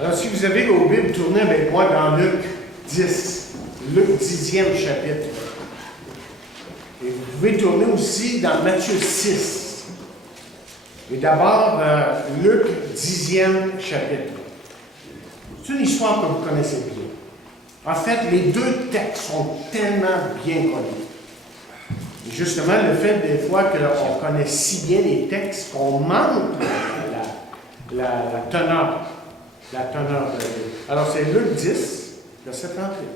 Alors, si vous avez vos Bibles, tournez avec moi dans Luc 10, Luc 10e chapitre. Et vous pouvez tourner aussi dans Matthieu 6. Mais d'abord, Luc 10e chapitre. C'est une histoire que vous connaissez bien. En fait, les deux textes sont tellement bien connus. Et justement, le fait des fois qu'on connaît si bien les textes qu'on manque la teneur. La teneur de... Alors, c'est Luc 10, verset 38.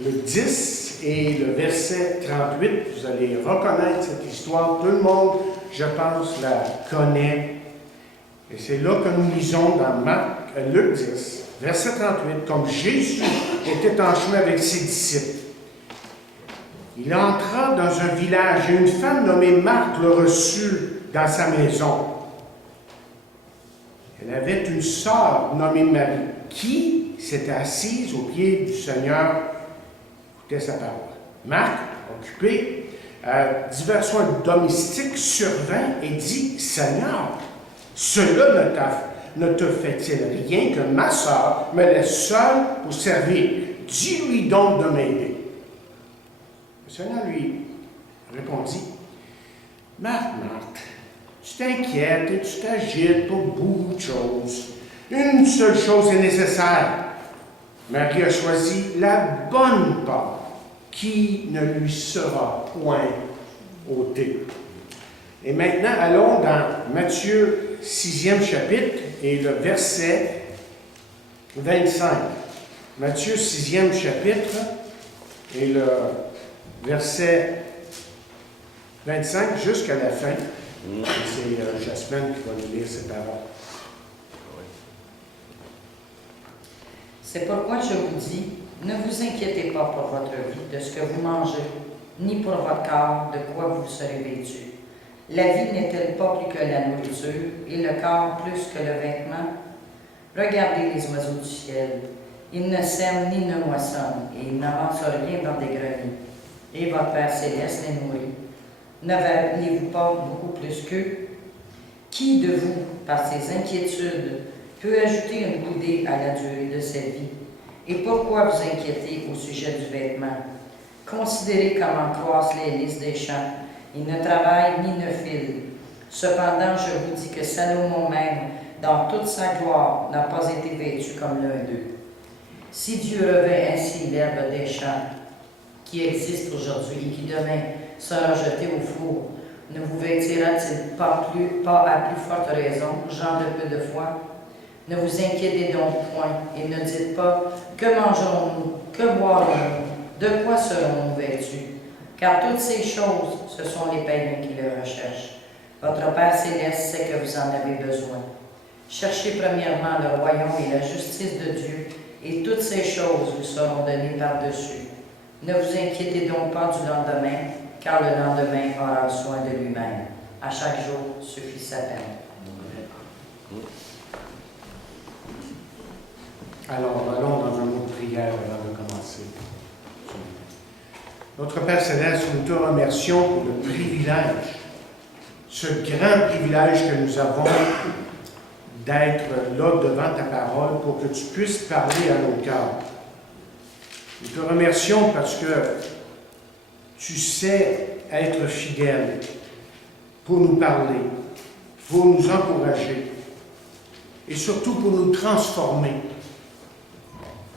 Luc 10 et le verset 38, vous allez reconnaître cette histoire. Tout le monde, je pense, la connaît. Et c'est là que nous lisons dans Luc 10, verset 38, comme Jésus était en chemin avec ses disciples. Il entra dans un village et une femme nommée Marthe le reçut dans sa maison. Elle avait une sœur nommée Marie qui s'était assise au pied du Seigneur, écoutait sa parole. Marthe, occupée à divers soins domestiques, survint et dit, « Seigneur, cela ne te fait-il rien que ma sœur me laisse seule pour servir? Dis-lui donc de m'aider. » Le Seigneur lui répondit, « Marthe, Marthe, tu t'inquiètes et tu t'agites pour beaucoup de choses. Une seule chose est nécessaire. Marie a choisi la bonne part qui ne lui sera point ôtée. » Et maintenant, allons dans Matthieu 6e chapitre et le verset 25. Matthieu 6e chapitre et le verset 25 jusqu'à la fin. C'est Jasmine qui va nous lire ces paroles. C'est pourquoi je vous dis, ne vous inquiétez pas pour votre vie, de ce que vous mangez, ni pour votre corps, de quoi vous serez vêtus. La vie n'est-elle pas plus que la nourriture, et le corps plus que le vêtement? Regardez les oiseaux du ciel. Ils ne sèment ni ne moissonnent, et ils n'avancent rien dans des greniers. Et votre Père céleste les nourrit. Ne valez-vous pas beaucoup plus qu'eux? Qui de vous, par ses inquiétudes, peut ajouter une coudée à la durée de cette vie? Et pourquoi vous inquiétez au sujet du vêtement? Considérez comment croissent les lys des champs. Ils ne travaillent ni ne filent. Cependant, je vous dis que Salomon même, dans toute sa gloire, n'a pas été vêtu comme l'un d'eux. Si Dieu revêt ainsi l'herbe des champs, qui existe aujourd'hui et qui demain sera jetée au four, ne vous vêtira-t-il pas à plus forte raison, gens de peu de foi? Ne vous inquiétez donc point, et ne dites pas, que mangerons-nous, que boirons-nous, de quoi serons-nous vêtus? Car toutes ces choses, ce sont les païens qui le recherchent. Votre Père céleste sait que vous en avez besoin. Cherchez premièrement le royaume et la justice de Dieu, et toutes ces choses vous seront données par-dessus. Ne vous inquiétez donc pas du lendemain, car le lendemain aura soin de lui-même. À chaque jour suffit sa peine. Alors, allons dans un mot de prière avant de commencer. Notre Père Céleste, nous te remercions pour le privilège, ce grand privilège que nous avons d'être là devant ta parole pour que tu puisses parler à nos cœurs. Nous te remercions parce que tu sais être fidèle pour nous parler, pour nous encourager et surtout pour nous transformer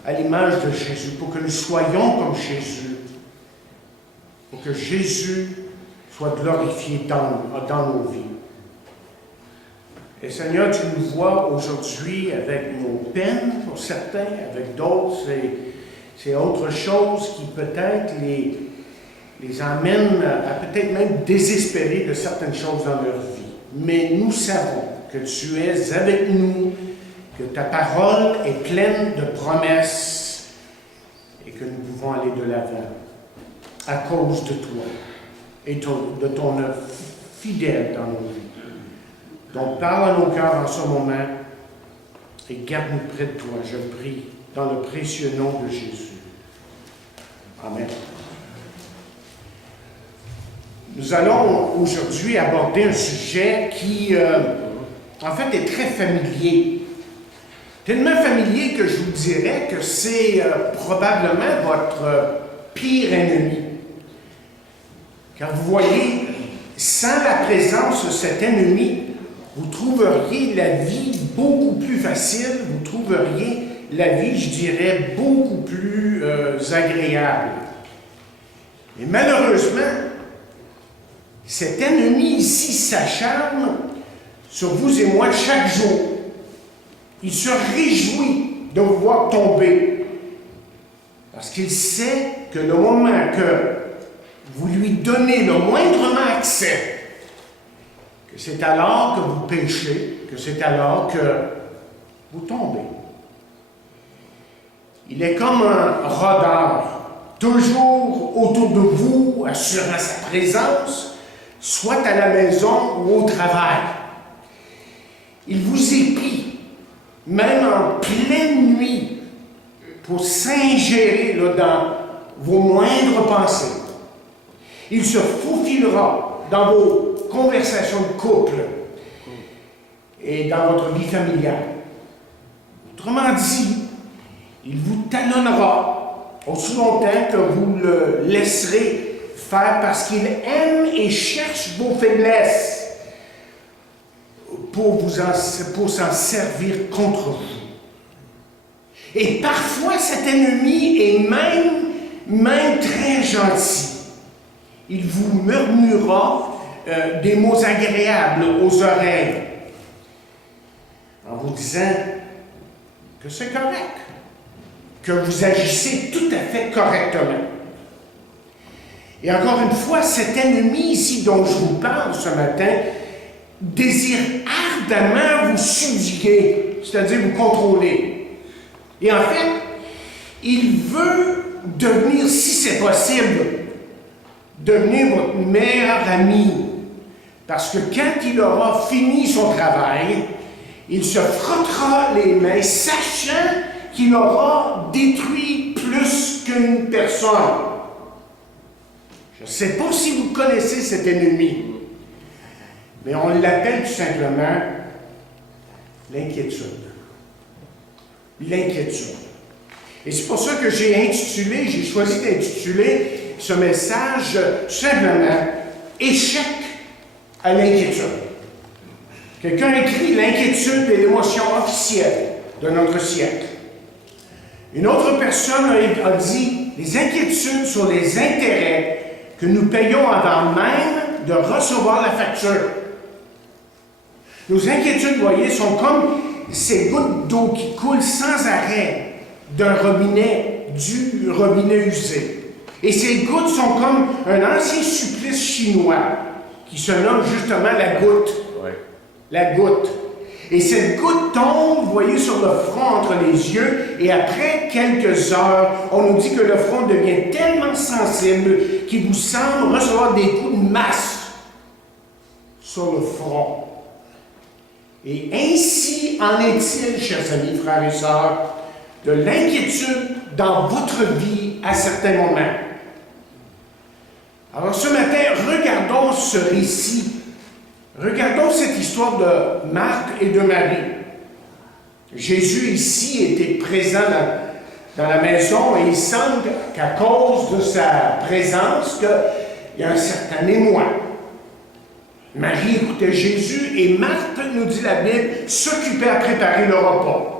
à l'image de Jésus, pour que nous soyons comme Jésus, pour que Jésus soit glorifié dans nos vies. Et Seigneur, tu nous vois aujourd'hui avec nos peines pour certains, avec d'autres, c'est autre chose qui peut-être les emmène à peut-être même désespérer de certaines choses dans leur vie. Mais nous savons que tu es avec nous, que ta parole est pleine de promesses et que nous pouvons aller de l'avant à cause de toi et de ton œuvre fidèle dans nos vies. Donc parle à nos cœurs en ce moment et garde-nous près de toi, je prie, dans le précieux nom de Jésus. Amen. Nous allons aujourd'hui aborder un sujet qui, en fait, est très familier tellement familier que je vous dirais que c'est probablement votre pire ennemi. Car vous voyez, sans la présence de cet ennemi, vous trouveriez la vie beaucoup plus facile, vous trouveriez la vie, je dirais, beaucoup plus agréable. Et malheureusement, cet ennemi ici s'acharne sur vous et moi chaque jour. Il se réjouit de vous voir tomber, parce qu'il sait que le moment que vous lui donnez le moindrement accès, que c'est alors que vous péchez, que c'est alors que vous tombez. Il est comme un rôdeur, toujours autour de vous, assurant sa présence, soit à la maison ou au travail. Il vous épie, même en pleine nuit, pour s'ingérer dans vos moindres pensées. Il se faufilera dans vos conversations de couple et dans votre vie familiale. Autrement dit, il vous talonnera aussi longtemps que vous le laisserez faire parce qu'il aime et cherche vos faiblesses pour s'en servir contre vous. Et parfois, cet ennemi est même très gentil. Il vous murmurera des mots agréables aux oreilles en vous disant que c'est correct, que vous agissez tout à fait correctement. Et encore une fois, cet ennemi ici dont je vous parle ce matin désire ardemment vous subjuguer, c'est-à-dire vous contrôler. Et en fait, il veut devenir, si c'est possible, devenir votre meilleur ami. Parce que quand il aura fini son travail, il se frottera les mains, sachant qu'il aura détruit plus qu'une personne. Je ne sais pas si vous connaissez cet ennemi, mais on l'appelle tout simplement l'inquiétude. L'inquiétude. Et c'est pour ça que j'ai choisi d'intituler ce message tout simplement « Échec à l'inquiétude ». Quelqu'un écrit « L'inquiétude est l'émotion officielle de notre siècle ». Une autre personne a dit « Les inquiétudes sur les intérêts que nous payons avant même de recevoir la facture ». Nos inquiétudes, vous voyez, sont comme ces gouttes d'eau qui coulent sans arrêt du robinet usé. Et ces gouttes sont comme un ancien supplice chinois qui se nomme justement la goutte. Ouais. La goutte. Et cette goutte tombe, vous voyez, sur le front entre les yeux, et après quelques heures, on nous dit que le front devient tellement sensible qu'il vous semble recevoir des coups de masse sur le front. Et ainsi en est-il, chers amis, frères et sœurs, de l'inquiétude dans votre vie à certains moments. Alors ce matin, regardons ce récit. Regardons cette histoire de Marthe et de Marie. Jésus ici était présent dans la maison et il semble qu'à cause de sa présence, qu'il y a un certain émoi. Marie écoutait Jésus et Marthe, nous dit la Bible, s'occupait à préparer le repas.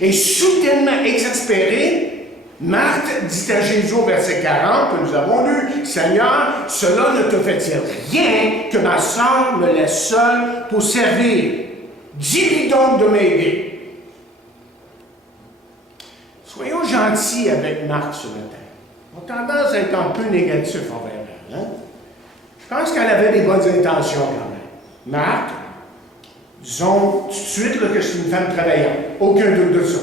Et soudainement exaspérée, Marthe dit à Jésus au verset 40, que nous avons lu, « Seigneur, cela ne te fait-il rien que ma sœur me laisse seule pour servir? Dis-lui donc de m'aider. » Soyons gentils avec Marthe ce matin. On a tendance à être un peu négatif envers elle. Hein? Je pense qu'elle avait des bonnes intentions quand même. Marthe, disons tout de suite que c'est une femme travaillante. Aucun doute de ça.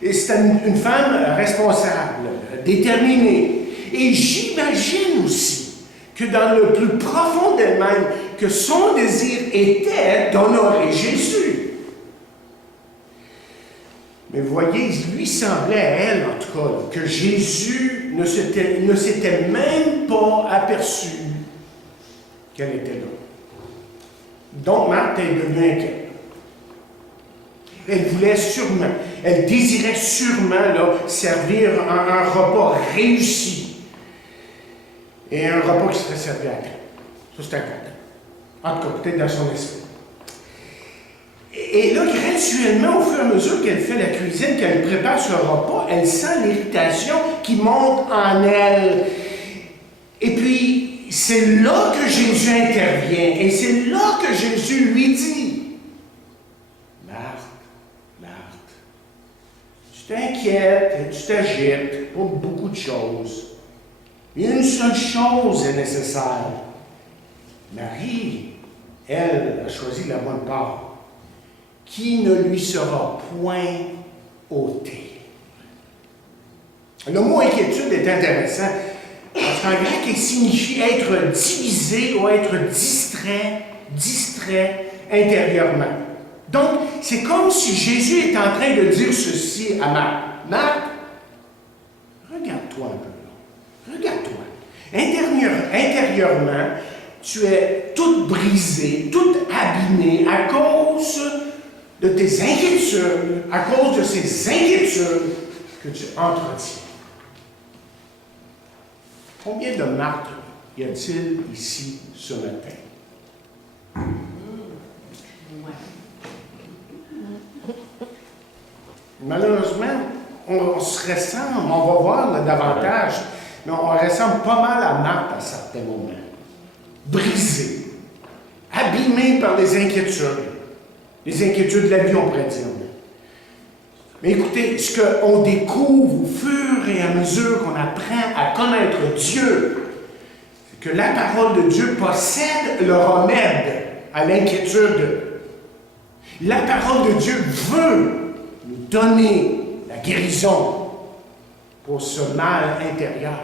Et c'est une femme responsable, déterminée. Et j'imagine aussi que dans le plus profond d'elle-même, que son désir était d'honorer Jésus. Mais vous voyez, il lui semblait à elle, en tout cas, que Jésus ne s'était même pas aperçu qu'elle était là. Donc, Marthe est devenue inquiète. Elle voulait sûrement, elle désirait sûrement là, servir un repas réussi. Et un repas qui serait servi à temps. Ça, c'est important. En tout cas, peut-être dans son esprit. Et là, graduellement, au fur et à mesure qu'elle fait la cuisine, qu'elle prépare ce repas, elle sent l'irritation qui monte en elle. Et puis, c'est là que Jésus intervient. Et c'est là que Jésus lui dit, Marthe, Marthe, tu t'inquiètes et tu t'agites pour beaucoup de choses. Une seule chose est nécessaire. Marie, elle, a choisi la bonne part, qui ne lui sera point ôtée. Le mot inquiétude est intéressant, parce qu'en grec, il signifie être divisé ou être distrait intérieurement. Donc, c'est comme si Jésus est en train de dire ceci à Marthe. Marthe, regarde-toi un peu. Regarde-toi. Intérieurement, tu es toute brisée, toute abîmée à cause de tes inquiétudes, à cause de ces inquiétudes que tu entretiens. Combien de Marthe y a-t-il ici ce matin? Malheureusement, on se ressemble, on va voir là, davantage, mais on ressemble pas mal à Marthe à certains moments. Brisé, abîmé par les inquiétudes de la vie, on pourrait dire. Mais écoutez, ce qu'on découvre au fur et à mesure qu'on apprend à connaître Dieu, c'est que la parole de Dieu possède le remède à l'inquiétude. La parole de Dieu veut nous donner la guérison pour ce mal intérieur.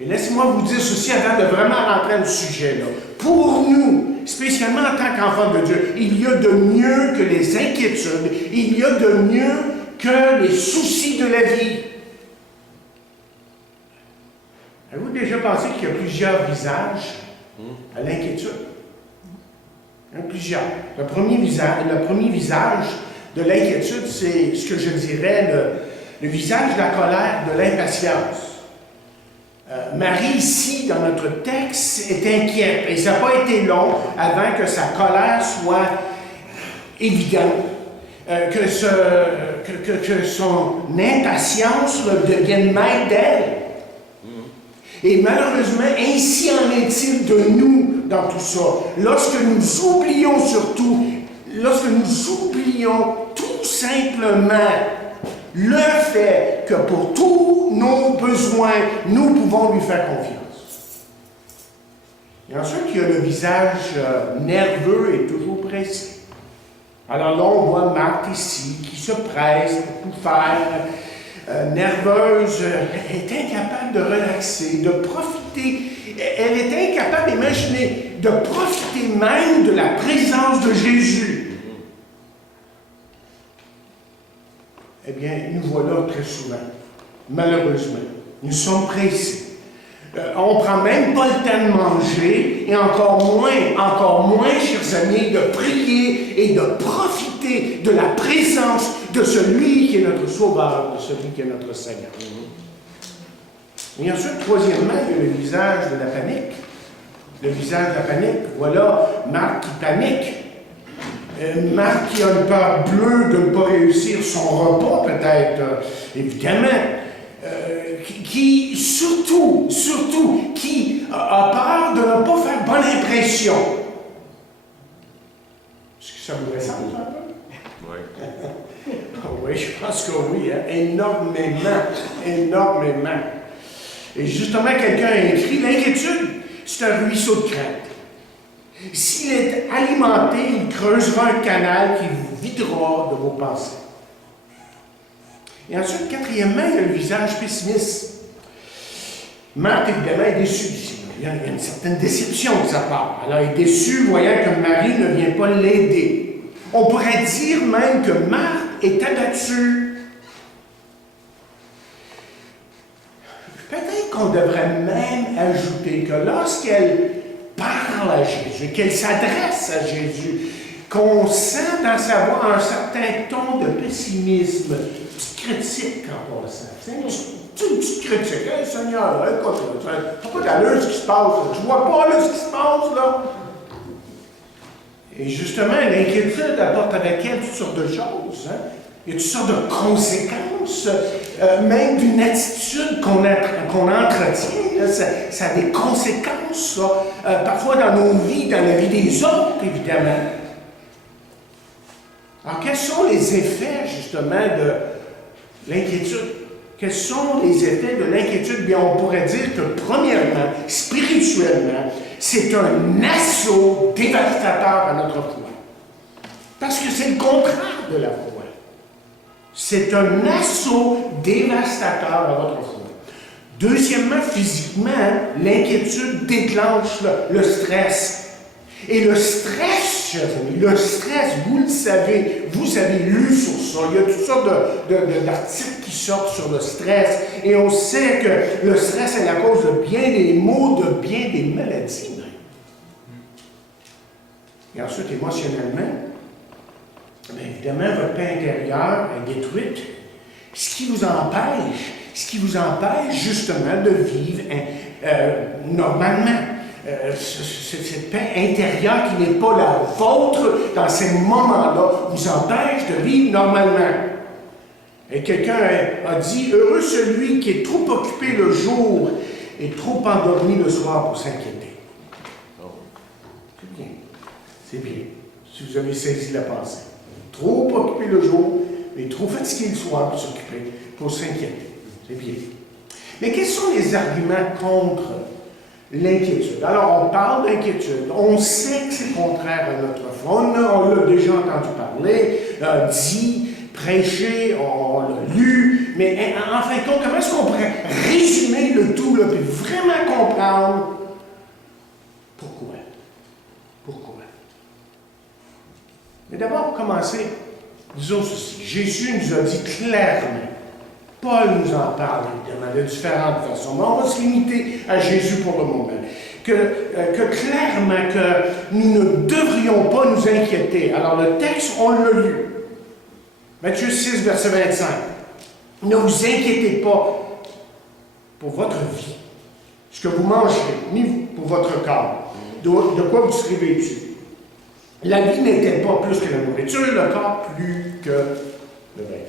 Et laissez-moi vous dire ceci avant de vraiment rentrer dans le sujet. Là. Pour nous, spécialement en tant qu'enfants de Dieu, il y a de mieux que les inquiétudes, il y a de mieux que les soucis de la vie. Avez-vous déjà pensé qu'il y a plusieurs visages à l'inquiétude? Plusieurs. Le premier visage de l'inquiétude, c'est ce que je dirais le visage de la colère, de l'impatience. Marie, ici, dans notre texte, est inquiète. Et ça n'a pas été long avant que sa colère soit évidente. Que son impatience devienne maître d'elle. Et malheureusement, ainsi en est-il de nous dans tout ça. Lorsque nous oublions tout simplement le fait que pour tous nos besoins, nous pouvons lui faire confiance. Et ensuite, il y a le visage nerveux et toujours pressé. Alors là, on voit Marthe ici, qui se presse pour tout faire, nerveuse, est incapable de relaxer, de profiter. Elle est incapable, imaginez, de profiter même de la présence de Jésus. Eh bien, nous voilà très souvent, malheureusement. Nous sommes pressés. On ne prend même pas le temps de manger, et encore moins, chers amis, de prier et de profiter de la présence de celui qui est notre Sauveur, de celui qui est notre Seigneur. Et ensuite, troisièmement, il y a le visage de la panique. Le visage de la panique. Voilà Marthe qui panique. Marthe qui a une peur bleue de ne pas réussir son repas, peut-être, évidemment. Qui, surtout, qui a peur de ne pas faire bonne impression. Est-ce que ça vous ressemble un peu? Oui. Oui, je pense que oui, hein? Énormément. Et justement, quelqu'un a écrit, l'inquiétude, c'est un ruisseau de crainte. S'il est alimenté, il creusera un canal qui vous videra de vos pensées. Et ensuite, quatrièmement, il y a le visage pessimiste. Marthe, évidemment, est déçue. Il y a une certaine déception de sa part. Elle est déçue, voyant que Marie ne vient pas l'aider. On pourrait dire même que Marthe est abattue. Peut-être qu'on devrait même ajouter que lorsqu'elle parle à Jésus, qu'elle s'adresse à Jésus, qu'on sent dans sa voix un certain ton de pessimisme, une petite critique en passant. Une petite critique. Hey, Seigneur, là, écoute, t'as pas d'allure ce qui se passe. Tu vois pas là, ce qui se passe, là? Et justement, l'inquiétude apporte avec elle toutes sortes de choses. Hein? Il y a toutes sortes de conséquences, même d'une attitude qu'on entretient. Là, ça a des conséquences, ça, parfois dans nos vies, dans la vie des autres, évidemment. Alors, quels sont les effets, justement, de l'inquiétude? Quels sont les effets de l'inquiétude? Bien, on pourrait dire que, premièrement, spirituellement, c'est un assaut dévastateur à notre foi. Parce que c'est le contraire de la foi. C'est un assaut dévastateur à votre foi. Deuxièmement, physiquement, l'inquiétude déclenche le stress. Et le stress, chers amis, le stress, vous le savez, vous avez lu sur ça. Il y a toutes sortes d'articles qui sortent sur le stress. Et on sait que le stress est la cause de bien des maux, de bien des maladies même. Et ensuite, émotionnellement, bien évidemment, votre paix intérieure est détruite. Ce qui vous empêche justement de vivre normalement. Cette paix intérieure qui n'est pas la vôtre dans ces moments-là vous empêche de vivre normalement. Et quelqu'un a dit, heureux celui qui est trop occupé le jour et trop endormi le soir pour s'inquiéter. C'est bien. C'est bien. Si vous avez saisi la pensée. Trop occupé le jour et trop fatigué le soir pour s'occuper, pour s'inquiéter. C'est bien. Mais quels sont les arguments contre l'inquiétude? Alors, on parle d'inquiétude. On sait que c'est contraire à notre foi. On l'a déjà entendu parler, dit, prêché, on l'a lu. Mais en fin de compte, comment est-ce qu'on pourrait résumer le tout, là, puis vraiment comprendre pourquoi? Pourquoi? Mais d'abord, pour commencer, disons ceci. Jésus nous a dit clairement, Paul nous en parle évidemment de différentes façons, mais on va se limiter à Jésus pour le moment. Que clairement que nous ne devrions pas nous inquiéter. Alors le texte, on l'a lu. Matthieu 6, verset 25. Ne vous inquiétez pas pour votre vie, ce que vous mangerez, ni pour votre corps, de quoi vous serez vêtus. La vie n'est-elle pas plus que la nourriture, le corps plus que le vêtement.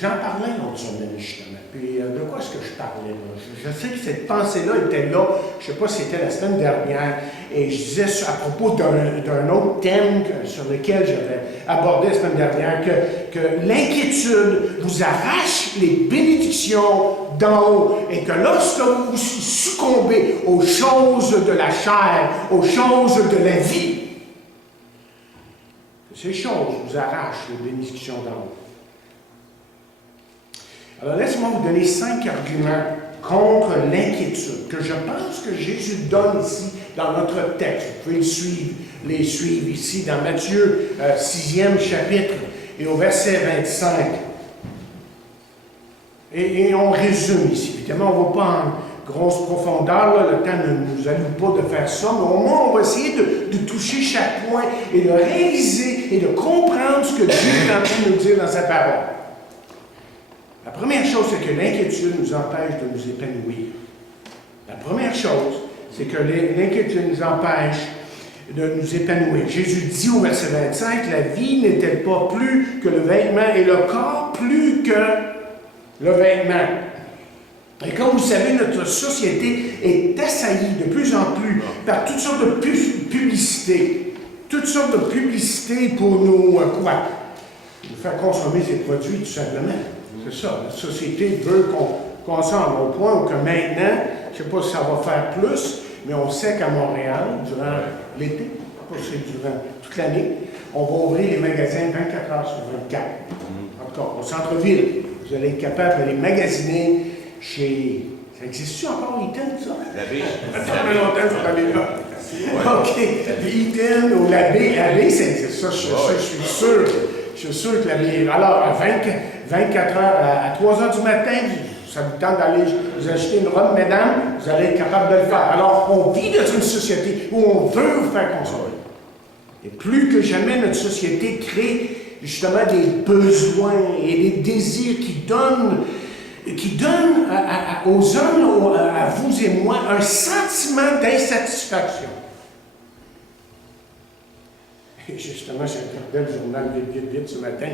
J'en parlais l'autre semaine, justement. Puis, de quoi est-ce que je parlais, là? Je sais que cette pensée-là était là, je ne sais pas si c'était la semaine dernière, et je disais à propos d'un autre thème sur lequel j'avais abordé la semaine dernière, que l'inquiétude vous arrache les bénédictions d'en haut, et que lorsque vous succombez aux choses de la chair, aux choses de la vie, que ces choses vous arrachent les bénédictions d'en haut. Alors, laissez-moi vous donner 5 arguments contre l'inquiétude que je pense que Jésus donne ici dans notre texte. Vous pouvez les suivre ici dans Matthieu 6e chapitre et au verset 25. Et on résume ici. Évidemment, on ne va pas en grosse profondeur, là, le temps ne nous alloue pas de faire ça, mais au moins on va essayer de toucher chaque point et de réaliser et de comprendre ce que Dieu est en train de nous dire dans sa parole. La première chose, c'est que l'inquiétude nous empêche de nous épanouir. La première chose, c'est que l'inquiétude nous empêche de nous épanouir. Jésus dit au verset 25, la vie n'est-elle pas plus que le vêtement et le corps plus que le vêtement. Et comme vous savez, notre société est assaillie de plus en plus par toutes sortes de publicités. Toutes sortes de publicités pour nous, nous faire consommer ces produits, tout simplement. C'est ça, la société veut qu'on consomme au point où que maintenant, je ne sais pas si ça va faire plus, mais on sait qu'à Montréal, durant l'été, pas c'est durant toute l'année, on va ouvrir les magasins 24 heures sur 24. En tout cas, au centre-ville. Vous allez être capable de les magasiner chez... Ça existe-tu encore, Eaton, ça? L'abbé. Ça fait longtemps que vous allez là. OK. Eaton ou l'abbé, ça existe. Ça, je suis sûr. Je suis sûr que l'abbé... Alors, à 24 heures, à 3 heures du matin, Ça vous tente d'aller vous acheter une robe, mesdames, vous allez être capable de le faire. Alors, on vit dans une société où on veut vous faire consommer. Et plus que jamais, notre société crée justement des besoins et des désirs qui donnent aux hommes, à vous et moi, un sentiment d'insatisfaction. Et justement, je regardais le journal vite ce matin,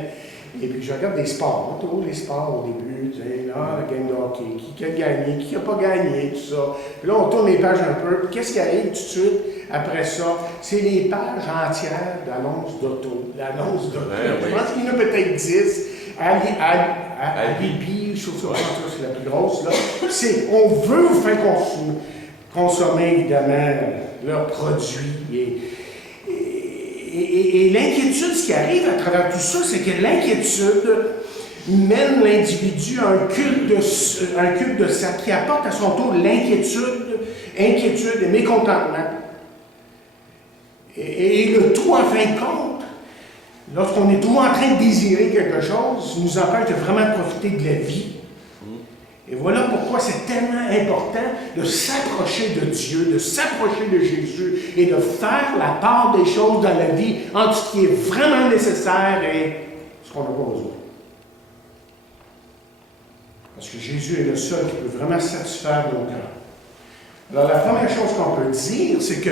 et puis je regarde des sports, tous les sports au début, tu sais, là, la game de hockey, qui a gagné, qui n'a pas gagné, tout ça. Puis là, on tourne les pages un peu, puis qu'est-ce qui arrive tout de suite après ça? C'est les pages entières d'annonces d'auto. L'annonce d'auto. Je pense qu'il y en a peut-être 10. Alibi, je trouve ça, c'est la plus grosse, là. On veut vous faire consommer, évidemment, leurs produits. Et l'inquiétude, ce qui arrive à travers tout ça, c'est que l'inquiétude mène l'individu à un culte de ça, qui apporte à son tour l'inquiétude, inquiétude et mécontentement. Et le tout, en fin de compte, lorsqu'on est toujours en train de désirer quelque chose, nous empêche de vraiment profiter de la vie. Et voilà pourquoi c'est tellement important de s'approcher de Dieu, de s'approcher de Jésus et de faire la part des choses dans la vie entre ce qui est vraiment nécessaire et ce qu'on n'a pas besoin. Parce que Jésus est le seul qui peut vraiment satisfaire nos cœurs. Alors la première chose qu'on peut dire, c'est que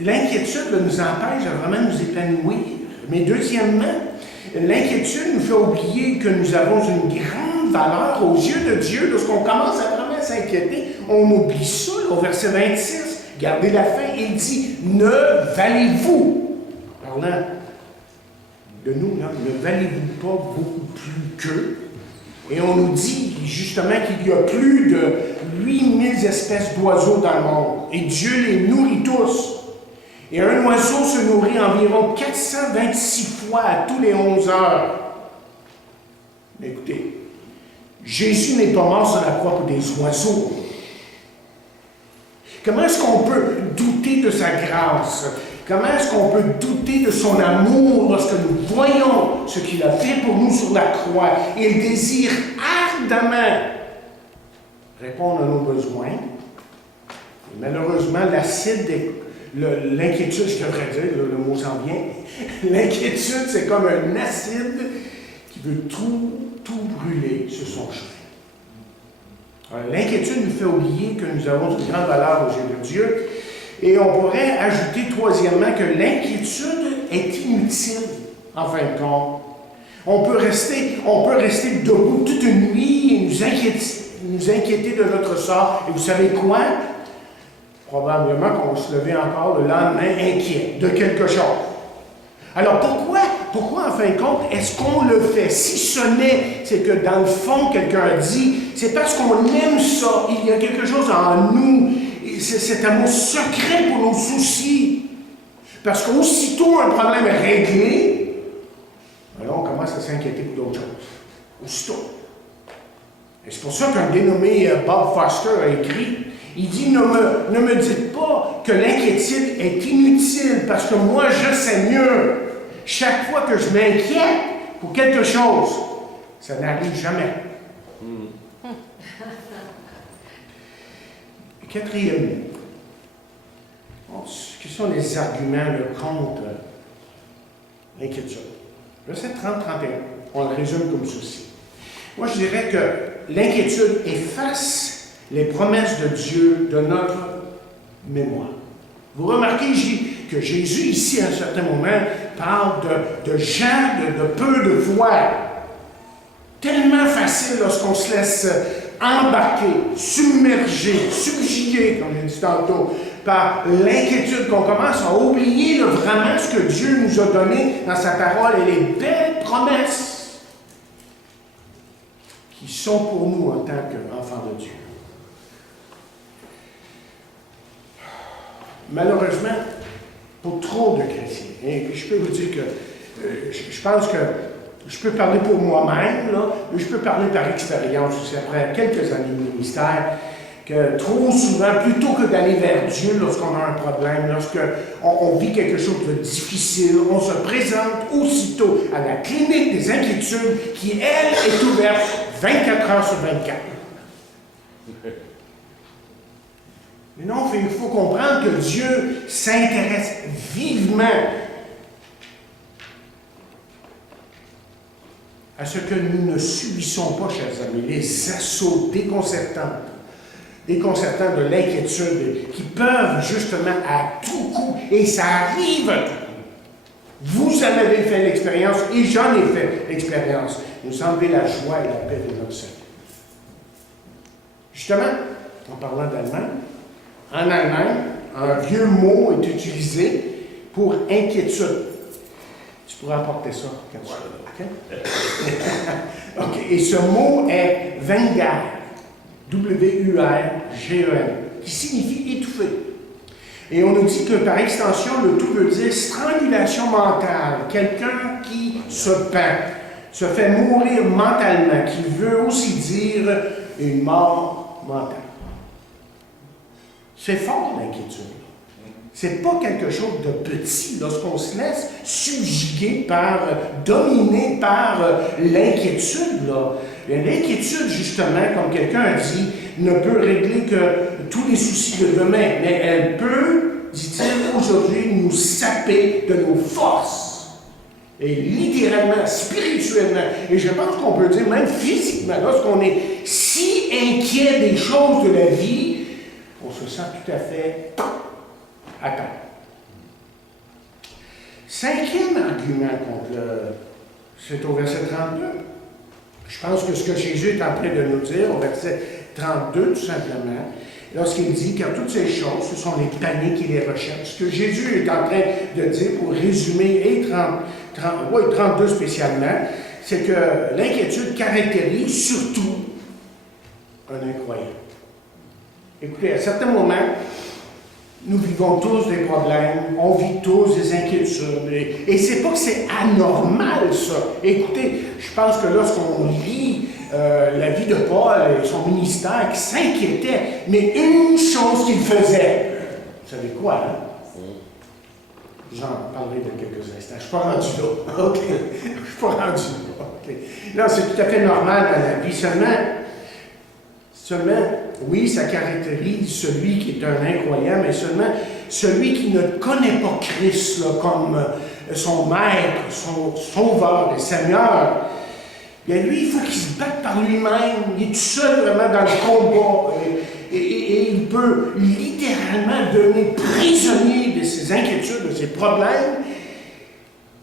l'inquiétude nous empêche de vraiment nous épanouir. Mais deuxièmement, l'inquiétude nous fait oublier que nous avons une grande valeur aux yeux de Dieu. Lorsqu'on commence à vraiment s'inquiéter, on oublie ça au verset 26. Gardez la fin, il dit « Ne valez-vous » parlant de nous, là, ne valez-vous pas beaucoup plus qu'eux? Et on nous dit justement qu'il y a plus de 8000 espèces d'oiseaux dans le monde. Et Dieu les nourrit tous. Et un oiseau se nourrit environ 426 fois à tous les 11 heures. Mais écoutez, Jésus n'est pas mort sur la croix pour des oiseaux. Comment est-ce qu'on peut douter de sa grâce? Comment est-ce qu'on peut douter de son amour lorsque nous voyons ce qu'il a fait pour nous sur la croix? Il désire ardemment répondre à nos besoins. Et malheureusement, l'inquiétude, je devrais dire, le mot s'en vient, l'inquiétude, c'est comme un acide qui veut tout brûler sur son chemin. Alors, l'inquiétude nous fait oublier que nous avons une grande valeur aux yeux de Dieu. Et on pourrait ajouter troisièmement que l'inquiétude est inutile, en fin de compte. On peut rester debout toute une nuit et nous inquiéter de notre sort. Et vous savez quoi? Probablement qu'on va se lever encore le lendemain inquiet de quelque chose. Alors pourquoi en fin de compte, est-ce qu'on le fait? Si ce n'est, c'est que dans le fond, quelqu'un a dit, c'est parce qu'on aime ça. Il y a quelque chose en nous. C'est cet amour secret pour nos soucis. Parce qu'aussitôt un problème est réglé, alors on commence à s'inquiéter pour d'autres choses. Aussitôt. Et c'est pour ça qu'un dénommé Bob Foster a écrit, il dit, ne me dites pas que l'inquiétude est inutile, parce que moi, je sais mieux. Chaque fois que je m'inquiète pour quelque chose, ça n'arrive jamais. Et quatrièmement, quels sont les arguments contre l'inquiétude? Verset 30-31, on le résume comme ceci. Moi, je dirais que l'inquiétude efface les promesses de Dieu de notre mémoire. Vous remarquez que Jésus, ici, à un certain moment, parle de gens de peu de foi. Tellement facile lorsqu'on se laisse embarquer, submerger, subjuguer, comme j'ai dit tantôt, par l'inquiétude qu'on commence à oublier vraiment ce que Dieu nous a donné dans sa parole et les belles promesses qui sont pour nous en tant qu'enfants de Dieu. Malheureusement, pour trop de chrétiens, et je peux vous dire que je pense que je peux parler pour moi-même, là, mais je peux parler par expérience aussi, après quelques années de ministère, que trop souvent, plutôt que d'aller vers Dieu lorsqu'on a un problème, lorsqu'on vit quelque chose de difficile, on se présente aussitôt à la clinique des inquiétudes qui, elle, est ouverte 24 heures sur 24. Mais non, il faut comprendre que Dieu s'intéresse vivement à ce que nous ne subissons pas, chers amis, les assauts déconcertants de l'inquiétude qui peuvent justement à tout coup, et ça arrive à tout coup. Vous en avez fait l'expérience et j'en ai fait l'expérience. Nous enlever la joie et la paix de notre salut. Justement, en parlant d'Allemagne, en Allemagne, un vieux mot est utilisé pour inquiétude. Tu pourras apporter ça quand tu seras là, OK? OK. Et ce mot est Wenger, W-U-R-G-E-N, qui signifie étouffer. Et on nous dit que par extension, le tout veut dire strangulation mentale, quelqu'un qui se peint, se fait mourir mentalement, qui veut aussi dire une mort mentale. C'est fort l'inquiétude. C'est pas quelque chose de petit lorsqu'on se laisse subjuguer dominer par l'inquiétude. L'inquiétude, justement, comme quelqu'un a dit, ne peut régler que tous les soucis de demain, mais elle peut, dit-il, aujourd'hui, nous saper de nos forces. Et littéralement, spirituellement, et je pense qu'on peut dire même physiquement, lorsqu'on est si inquiet des choses de la vie, on se sent tout à fait atteint. Cinquième argument contre c'est au verset 32. Je pense que ce que Jésus est en train de nous dire au verset 32, tout simplement, lorsqu'il dit car toutes ces choses, ce sont les paniers qui les recherchent. Ce que Jésus est en train de dire, pour résumer, et 32 spécialement, c'est que l'inquiétude caractérise surtout un incroyant. Écoutez, à certains moments, nous vivons tous des problèmes, on vit tous des inquiétudes. Et c'est pas que c'est anormal, ça. Écoutez, je pense que lorsqu'on lit la vie de Paul et son ministère, qui s'inquiétait, mais une chose qu'il faisait, vous savez quoi, hein? J'en parlerai dans quelques instants. Je ne suis pas rendu là. OK? Je ne suis pas rendu là. OK? Non, c'est tout à fait normal dans la vie. Seulement, oui, ça caractérise celui qui est un incroyant, mais seulement celui qui ne connaît pas Christ là, comme son maître, son sauveur et Seigneur. Bien, lui, il faut qu'il se batte par lui-même. Il est tout seul vraiment dans le combat. Et il peut littéralement devenir prisonnier de ses inquiétudes, de ses problèmes.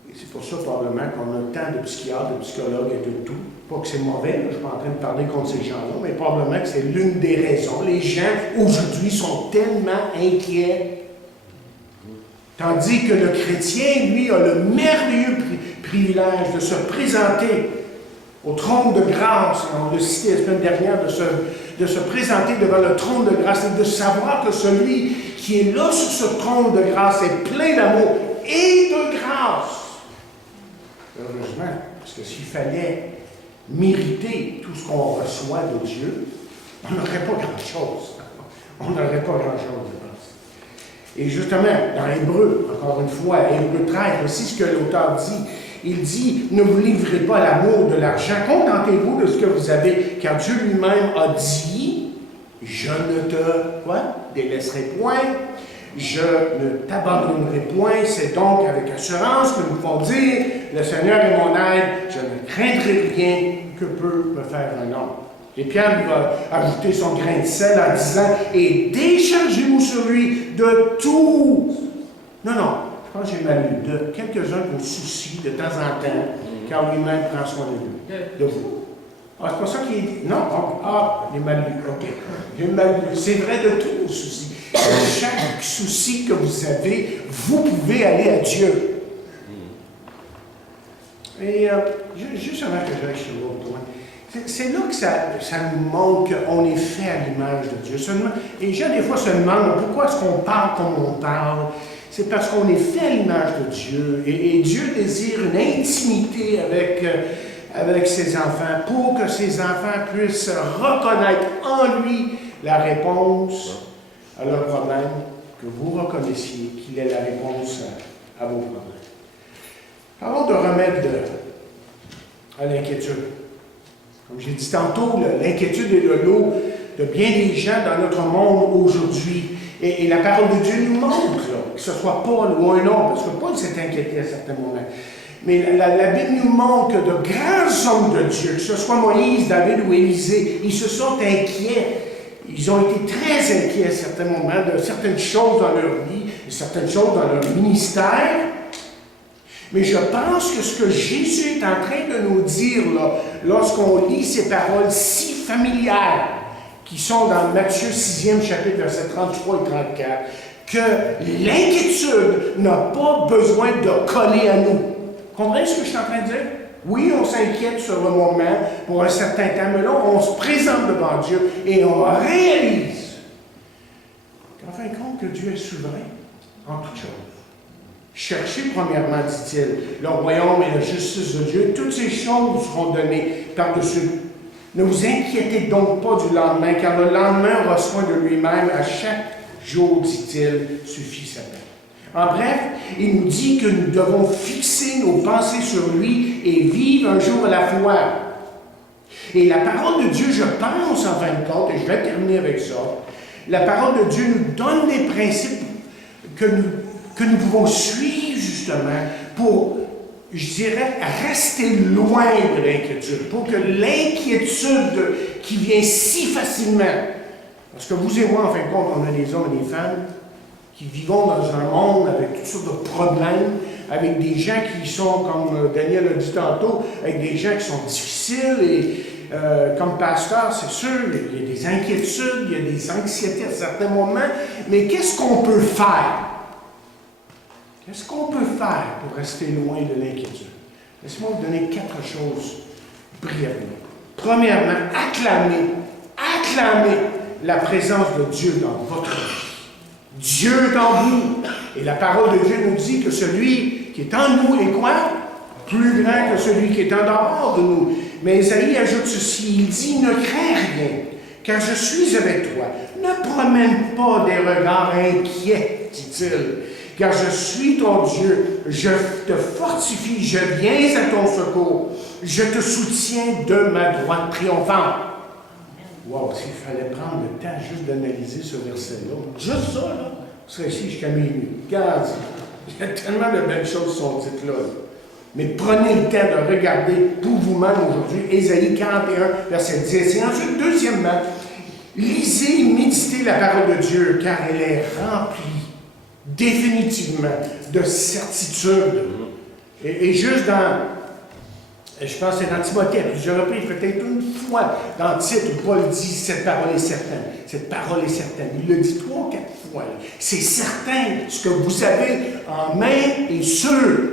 Et c'est pour ça, probablement, qu'on a tant de psychiatres, de psychologues et de tout. Pas que c'est mauvais, là, je ne suis pas en train de parler contre ces gens-là, mais probablement que c'est l'une des raisons. Les gens, aujourd'hui, sont tellement inquiets. Tandis que le chrétien, lui, a le merveilleux privilège de se présenter au trône de grâce. On l'a cité la semaine dernière, de se présenter devant le trône de grâce et de savoir que celui qui est là sur ce trône de grâce est plein d'amour et de grâce. Heureusement, parce que s'il fallait mériter tout ce qu'on reçoit de Dieu, on n'aurait pas grand-chose. On n'aurait pas grand-chose, je pense. Et justement, dans Hébreu, encore une fois, Hébreu 13, voici ce que l'auteur dit. Il dit, ne vous livrez pas à l'amour de l'argent, contentez-vous de ce que vous avez, car Dieu lui-même a dit, je ne te délaisserai point, je ne t'abandonnerai point. C'est donc avec assurance que nous pouvons dire, le Seigneur est mon aide, je ne craindrai rien que peut me faire un homme. Et Pierre lui va ajouter son grain de sel en disant, et déchargez-vous sur lui de tout. Non, je pense que j'ai mal lu. De quelques-uns de vos soucis de temps en temps, car lui-même prend soin de vous. Ah, c'est pas ça qu'il dit. Non, j'ai mal lu. OK. J'ai mal lu. C'est vrai de tous vos soucis. Chaque souci que vous avez, vous pouvez aller à Dieu. Et juste avant que j'aille sur l'autre point, c'est là que ça nous montre qu'on est fait à l'image de Dieu. Et les gens, des fois, se demandent pourquoi est-ce qu'on parle comme on parle. C'est parce qu'on est fait à l'image de Dieu. Et Dieu désire une intimité avec ses enfants pour que ses enfants puissent reconnaître en lui la réponse à leurs problèmes, que vous reconnaissiez qu'il est la réponse à vos problèmes. Parlons de remède à l'inquiétude. Comme j'ai dit tantôt, l'inquiétude est le lot de bien des gens dans notre monde aujourd'hui. Et la parole de Dieu nous montre là, que ce soit Paul ou un autre, parce que Paul s'est inquiété à certains moments. Mais la Bible nous montre que de grands hommes de Dieu, que ce soit Moïse, David ou Élisée, ils se sont inquiets. Ils ont été très inquiets à certains moments de certaines choses dans leur vie, de certaines choses dans leur ministère. Mais je pense que ce que Jésus est en train de nous dire là, lorsqu'on lit ces paroles si familières, qui sont dans Matthieu 6e chapitre, versets 33 et 34, que l'inquiétude n'a pas besoin de coller à nous. Comprenez ce que je suis en train de dire? Oui, on s'inquiète sur le moment pour un certain temps, mais là, on se présente devant Dieu et on réalise qu'en fin de compte, que Dieu est souverain en toutes choses. Cherchez premièrement, dit-il, le royaume et la justice de Dieu, toutes ces choses vous seront données par-dessus. Ne vous inquiétez donc pas du lendemain, car le lendemain aura soin de lui-même. À chaque jour, dit-il, suffit sa peine. En bref, il nous dit que nous devons fixer nos pensées sur lui et vivre un jour à la fois. Et la parole de Dieu, je pense en fin de compte, et je vais terminer avec ça, la parole de Dieu nous donne des principes que nous pouvons suivre justement pour, je dirais, rester loin de l'inquiétude, pour que l'inquiétude qui vient si facilement, parce que vous et moi, en fin de compte, on a des hommes et des femmes qui vivent dans un monde avec toutes sortes de problèmes, avec des gens qui sont, comme Daniel a dit tantôt, avec des gens qui sont difficiles et comme pasteur, c'est sûr, il y a des inquiétudes, il y a des anxiétés à certains moments, mais qu'est-ce qu'on peut faire? Qu'est-ce qu'on peut faire pour rester loin de l'inquiétude? Laissez-moi vous donner 4 choses brièvement. Premièrement, acclamez la présence de Dieu dans votre vie. Dieu est en vous. Et la parole de Dieu nous dit que celui qui est en nous est quoi? Plus grand que celui qui est en dehors de nous. Mais Ésaïe ajoute ceci, il dit, ne crains rien, car je suis avec toi. Ne promène pas des regards inquiets, dit-il. Car je suis ton Dieu, je te fortifie, je viens à ton secours, je te soutiens de ma droite triomphante. Wow, s'il fallait prendre le temps juste d'analyser ce verset-là, juste ça, là, ce serait ici jusqu'à minuit. Regarde, il y a tellement de belles choses qui sont dites là. Mais prenez le temps de regarder pour vous-même aujourd'hui Ésaïe 41, verset 10. Et ensuite, deuxièmement, lisez et méditez la parole de Dieu, car elle est remplie définitivement de certitude. Et juste dans, je pense que c'est dans Timothée, à plusieurs reprises, peut-être une fois dans le titre où Paul dit « cette parole est certaine ». Cette parole est certaine. Il le dit 3 ou 4 fois. C'est certain, ce que vous avez en main est sûr.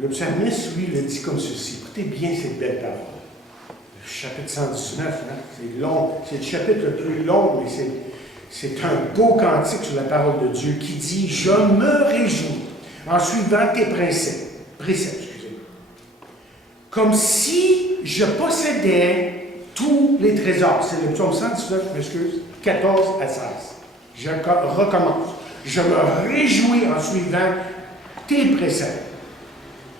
Le psalmiste, lui, le dit comme ceci. Écoutez bien cette belle parole. Le chapitre 119, hein, c'est long. C'est le chapitre le plus long, mais c'est un beau cantique sur la parole de Dieu qui dit « Je me réjouis en suivant tes préceptes. Comme si je possédais tous les trésors. » C'est le psaume 119, je m'excuse, 14 à 16. Je recommence. « Je me réjouis en suivant tes préceptes.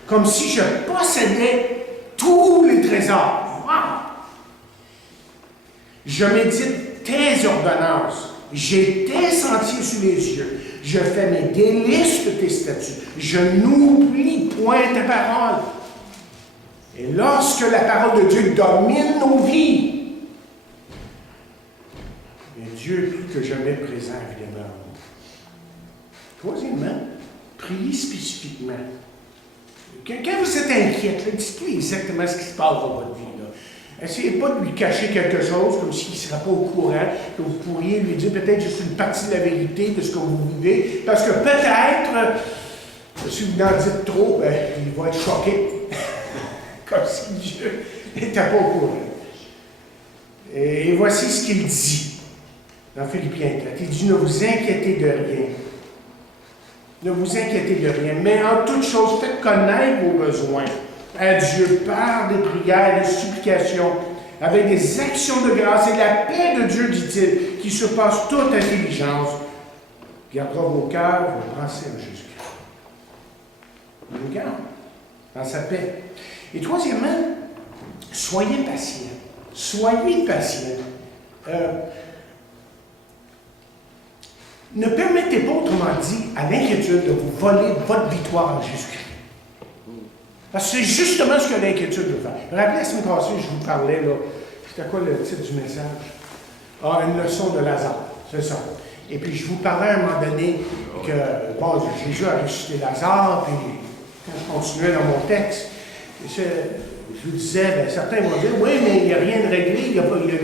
Comme si je possédais tous les trésors. » Wow! Je médite tes ordonnances. J'ai tes sentiers sous les yeux. Je fais mes délices de tes statuts. Je n'oublie point ta parole. Et lorsque la parole de Dieu domine nos vies, Dieu est plus que jamais présent, évidemment. Troisièmement, priez spécifiquement. Quand vous êtes inquiète, dites-lui exactement ce qui se passe dans votre vie. Essayez pas de lui cacher quelque chose comme s'il ne serait pas au courant, que vous pourriez lui dire peut-être juste une partie de la vérité de ce que vous vivez, parce que peut-être, si vous en dites trop, il va être choqué, comme si Dieu n'était pas au courant. Et voici ce qu'il dit dans Philippiens 4. Il dit « Ne vous inquiétez de rien. Ne vous inquiétez de rien, mais en toute chose, faites connaître vos besoins à Dieu par des prières, des supplications, avec des actions de grâce, et la paix de Dieu, dit-il, qui surpasse toute intelligence, gardera vos cœurs, vos pensées en Jésus-Christ. Il nous garde dans sa paix. Et troisièmement, soyez patient. Soyez patient. Ne permettez pas, autrement dit, à l'inquiétude de vous voler votre victoire en Jésus-Christ. Parce que c'est justement ce que l'inquiétude veut faire. Vous vous rappelez, la semaine passée, je vous parlais, là, c'était quoi le titre du message? Ah, une leçon de Lazare, c'est ça. Et puis je vous parlais à un moment donné que, bon, Jésus a ressuscité Lazare, puis quand je continuais dans mon texte, je vous disais, bien, certains vont dire, oui, mais il n'y a rien de réglé, il n'a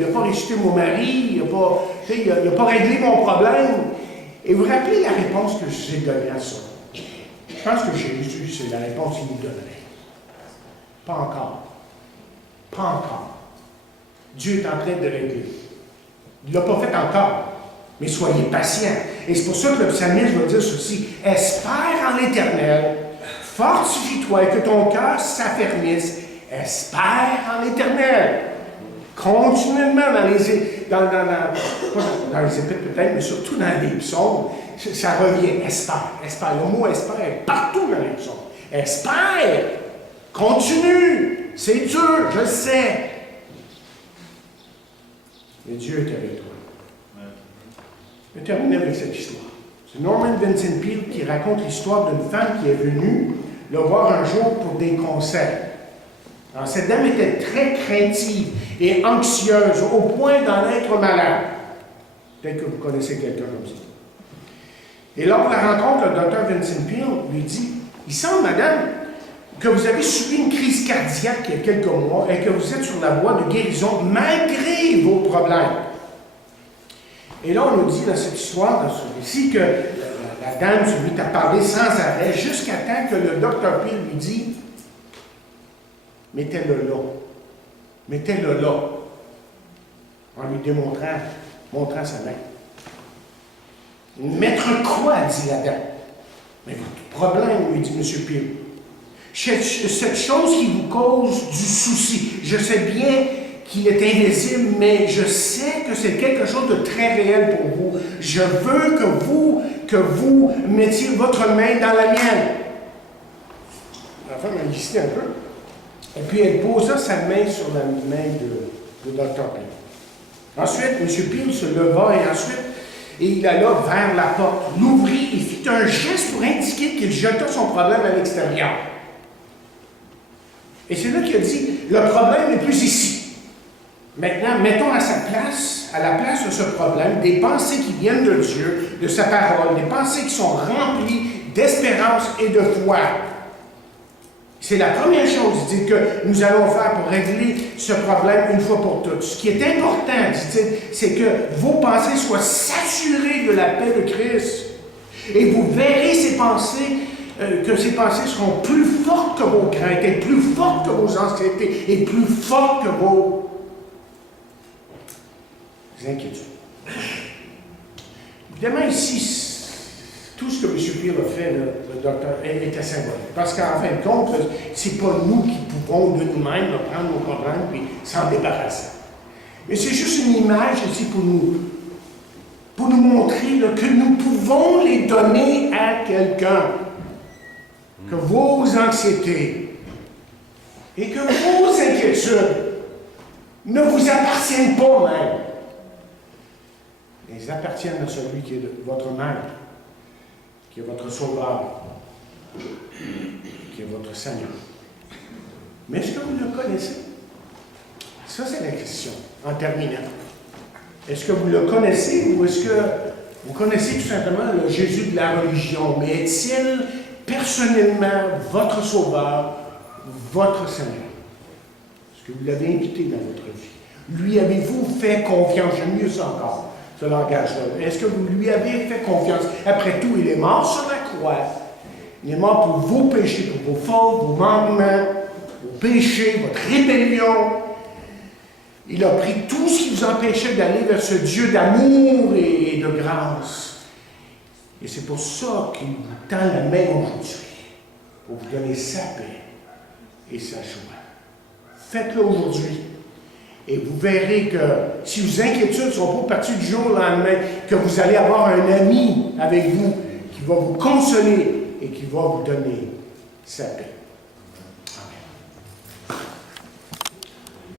pas ressuscité mon mari, il n'a pas réglé mon problème. Et vous vous rappelez la réponse que je vous ai donnée à ça? Je pense que Jésus, c'est la réponse qu'il nous donnerait. Pas encore. Pas encore. Dieu est en train de régler. Il ne l'a pas fait encore. Mais soyez patients. Et c'est pour ça que le psalmiste va dire ceci. Espère en l'Éternel, fortifie-toi et que ton cœur s'affermisse. Espère en l'Éternel. Continuellement dans les épîtres peut-être, mais surtout dans les psaumes, ça revient. Espère. Espère. Le mot espère est partout dans les psaumes. Espère. Continue. C'est dur, je le sais. Mais Dieu est avec toi. Je vais terminer avec cette histoire. C'est Norman Vincent Peale qui raconte l'histoire d'une femme qui est venue le voir un jour pour des conseils. Alors, cette dame était très craintive et anxieuse, au point d'en être malade. Peut-être que vous connaissez quelqu'un comme ça. Et lors de la rencontre, le docteur Vincent Peale lui dit, « Il semble, madame, que vous avez subi une crise cardiaque il y a quelques mois et que vous êtes sur la voie de guérison malgré vos problèmes. » Et là, on nous dit dans cette histoire, dans ce récit, que la dame se mit à parler sans arrêt jusqu'à temps que le docteur Peale lui dit « Mettez-le là. Mettez-le là. » En lui montrant sa main. « Mettre quoi? » dit la dame. « Mais votre problème, lui dit M. Peale. Cette chose qui vous cause du souci. Je sais bien qu'il est invisible, mais je sais que c'est quelque chose de très réel pour vous. Je veux que vous mettiez votre main dans la mienne. » La femme a hésité un peu. Et puis elle posa sa main sur la main de Dr. Peale. Ensuite, M. Peale se leva et il alla vers la porte, l'ouvrit et fit un geste pour indiquer qu'il jeta son problème à l'extérieur. Et c'est là qu'il a dit, le problème n'est plus ici. Maintenant, mettons à la place de ce problème, des pensées qui viennent de Dieu, de sa parole, des pensées qui sont remplies d'espérance et de foi. C'est la première chose, dit-il, que nous allons faire pour régler ce problème une fois pour toutes. Ce qui est important, dit-il, c'est que vos pensées soient saturées de la paix de Christ. Et vous verrez ces pensées, que ces pensées seront plus fortes que vos craintes, et plus fortes que vos anxiétés, et plus fortes que vos inquiétudes. Évidemment, ici, tout ce que M. Peale a fait, le docteur, était symbolique. Parce qu'en fin de compte, ce n'est pas nous qui pouvons de nous-mêmes prendre nos problèmes et s'en débarrasser. Mais c'est juste une image ici pour nous montrer là, que nous pouvons les donner à quelqu'un. Que vos anxiétés et que vos inquiétudes ne vous appartiennent pas même. Ils appartiennent à celui qui est votre maître, qui est votre sauveur, qui est votre Seigneur. Mais est-ce que vous le connaissez? Ça, c'est la question, en terminant. Est-ce que vous le connaissez ou est-ce que vous connaissez tout simplement le Jésus de la religion? Mais est-il personnellement votre sauveur, votre Seigneur? Est-ce que vous l'avez invité dans votre vie? Lui avez-vous fait confiance? J'aime mieux ça encore, ce langage-là. Est-ce que vous lui avez fait confiance? Après tout, il est mort sur la croix. Il est mort pour vos péchés, pour vos fautes, vos manquements, vos péchés, votre rébellion. Il a pris tout ce qui vous empêchait d'aller vers ce Dieu d'amour et de grâce. Et c'est pour ça qu'il vous tend la main aujourd'hui, pour vous donner sa paix et sa joie. Faites-le aujourd'hui. Et vous verrez que si vos inquiétudes ne sont pas parties du jour au lendemain, que vous allez avoir un ami avec vous qui va vous consoler et qui va vous donner sa paix.